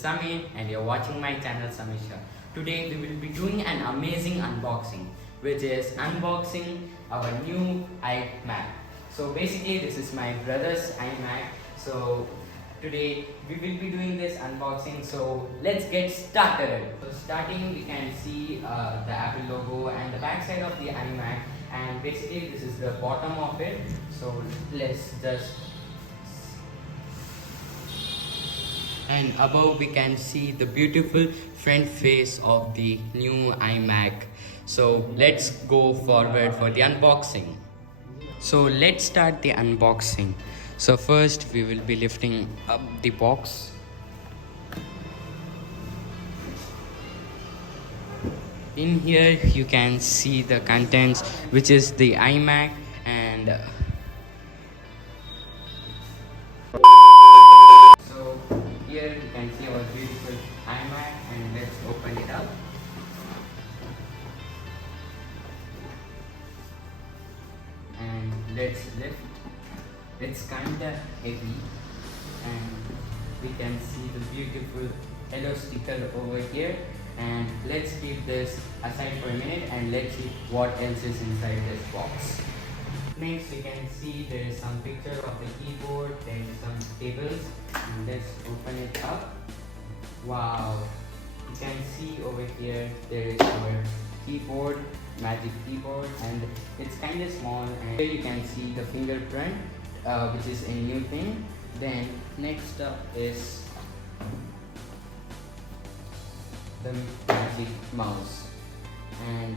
Sameer and you're watching my channel Sameer Shah. Today we will be doing an amazing unboxing, which is unboxing our new iMac. So basically this is my brother's iMac. So today we will be doing this unboxing, so let's get started. So starting we can see the Apple logo and the back side of the iMac, and basically this is the bottom of it. So let's just, and above we can see the beautiful front face of the new iMac. So let's go forward for the unboxing. So let's start the unboxing. So first we will be lifting up the box. In here you can see the contents, which is the iMac, and so here you can see our beautiful iMac, and let's open it up. And let's lift. It's kinda heavy, and we can see the beautiful yellow sticker over here. And let's keep this aside for a minute and let's see what else is inside this box. Next you can see there is some picture of the keyboard, there is some cables, and let's open it up. Wow, you can see over here there is our keyboard, magic keyboard, and it's kind of small, and here you can see the fingerprint, which is a new thing. Then next up is the magic mouse, and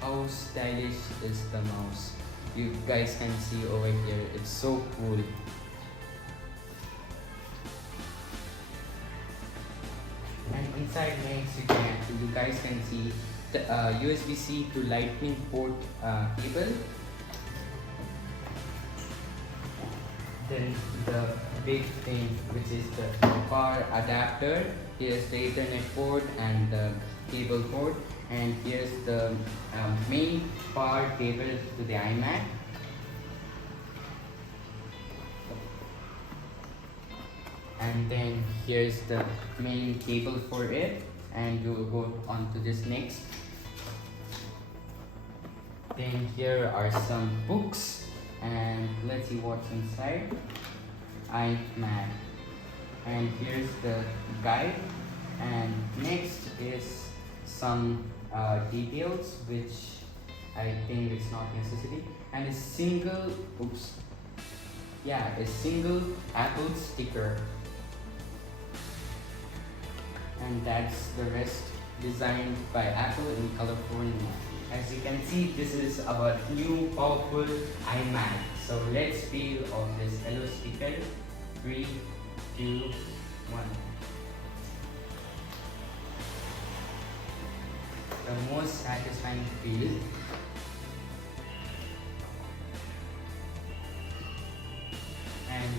how stylish is the mouse. You guys can see over here, it's so cool. And inside next you guys can see the USB-C to lightning port cable. Then the big thing, which is the power adapter. Here's the Ethernet port and the cable port, and here's the main power cable to the iMac. And then here's the main cable for it, and we will go on to this next. Then here are some books, and let's see what's inside. iMac, and here's the guide, and next is some details which I think it's not necessary, and a single a single Apple sticker, and that's the rest designed by Apple in California. As you can see, this is our new powerful iMac. So let's peel off this yellow sticker. 3, 2, 1. The most satisfying peel. And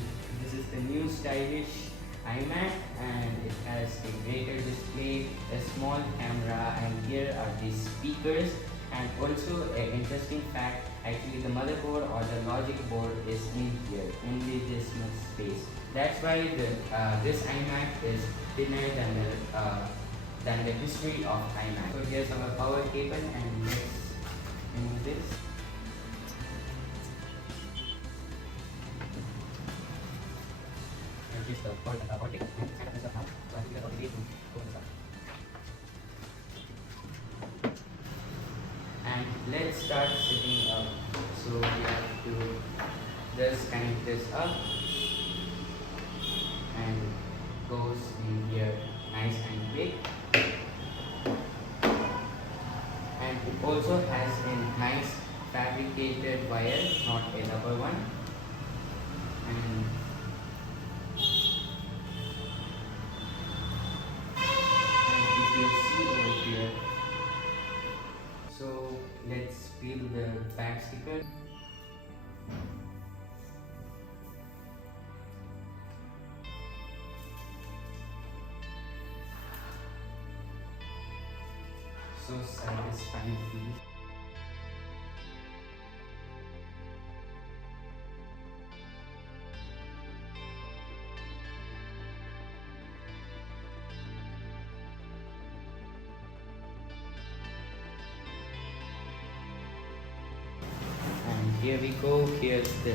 this is the new stylish iMac, and it has a greater display, a small camera, and here are the speakers. And also an interesting fact, actually the motherboard or the logic board is in here, only this much space. That's why this iMac is thinner than the history of iMac. So here's our power cable, and let's remove this. Here's the power cable. And let's start setting up. So we have to just connect this up, and goes in here nice and big, and it also has a nice fabricated wire, not a rubber one. And if you see over here, so let's peel the back sticker. So satisfying feel. here we go. Here's the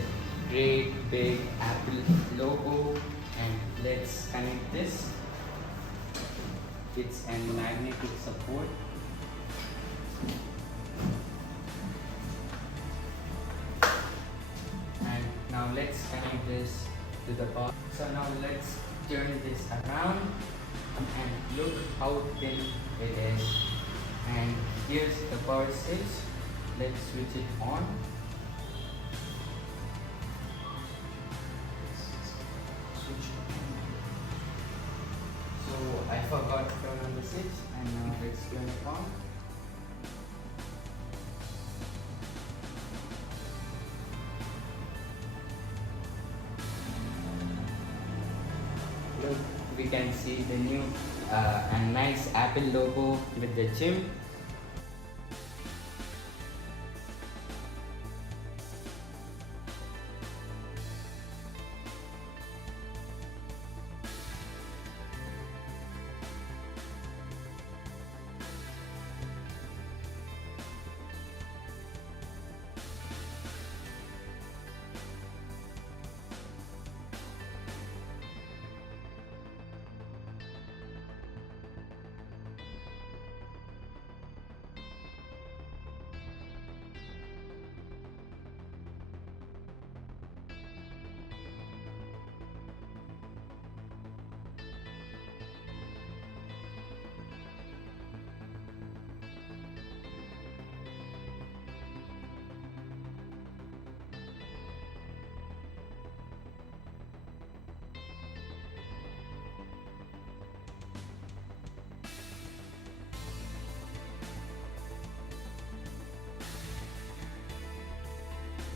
great big Apple logo, and let's connect this. It's a magnetic support. And now let's connect this to the power. So now let's turn this around and look how thin it is. And here's the power switch. Let's switch it on. So I forgot to turn on the switch, and now let's turn it on. Look, we can see the new and nice Apple logo with the gym.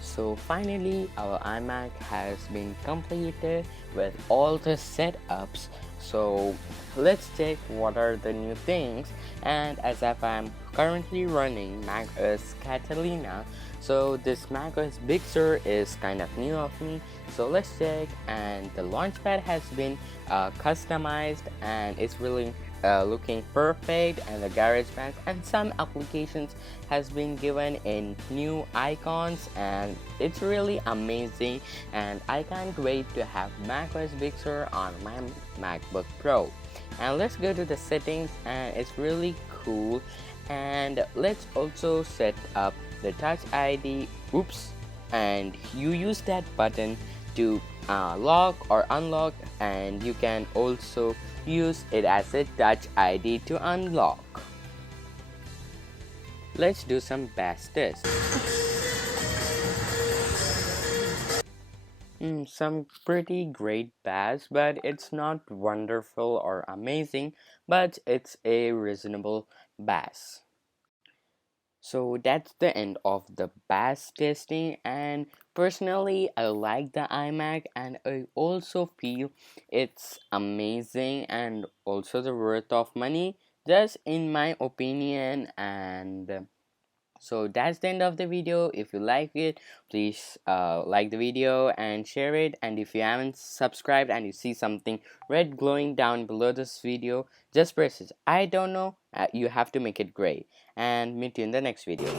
So finally our iMac has been completed with all the setups. So let's check what are the new things. And as if I'm currently running macOS Catalina, so this macOS Big Sur is kind of new of me. So let's check, and the launchpad has been customized and it's really looking perfect, and the GarageBand and some applications has been given in new icons, and it's really amazing, and I can't wait to have macOS Big Sur on my MacBook Pro. And let's go to the settings, and it's really cool. And let's also set up the Touch ID. Oops. And you use that button to lock or unlock, and you can also use it as a Touch ID to unlock. Let's do some bass tests. Some pretty great bass, but it's not wonderful or amazing, but it's a reasonable bass. So that's the end of the bass testing, and personally I like the iMac, and I also feel it's amazing and also the worth of money, just in my opinion. And so that's the end of the video. If you like it, please like the video and share it, and if you haven't subscribed and you see something red glowing down below this video, just press it. I don't know, you have to make it gray, and meet you in the next video.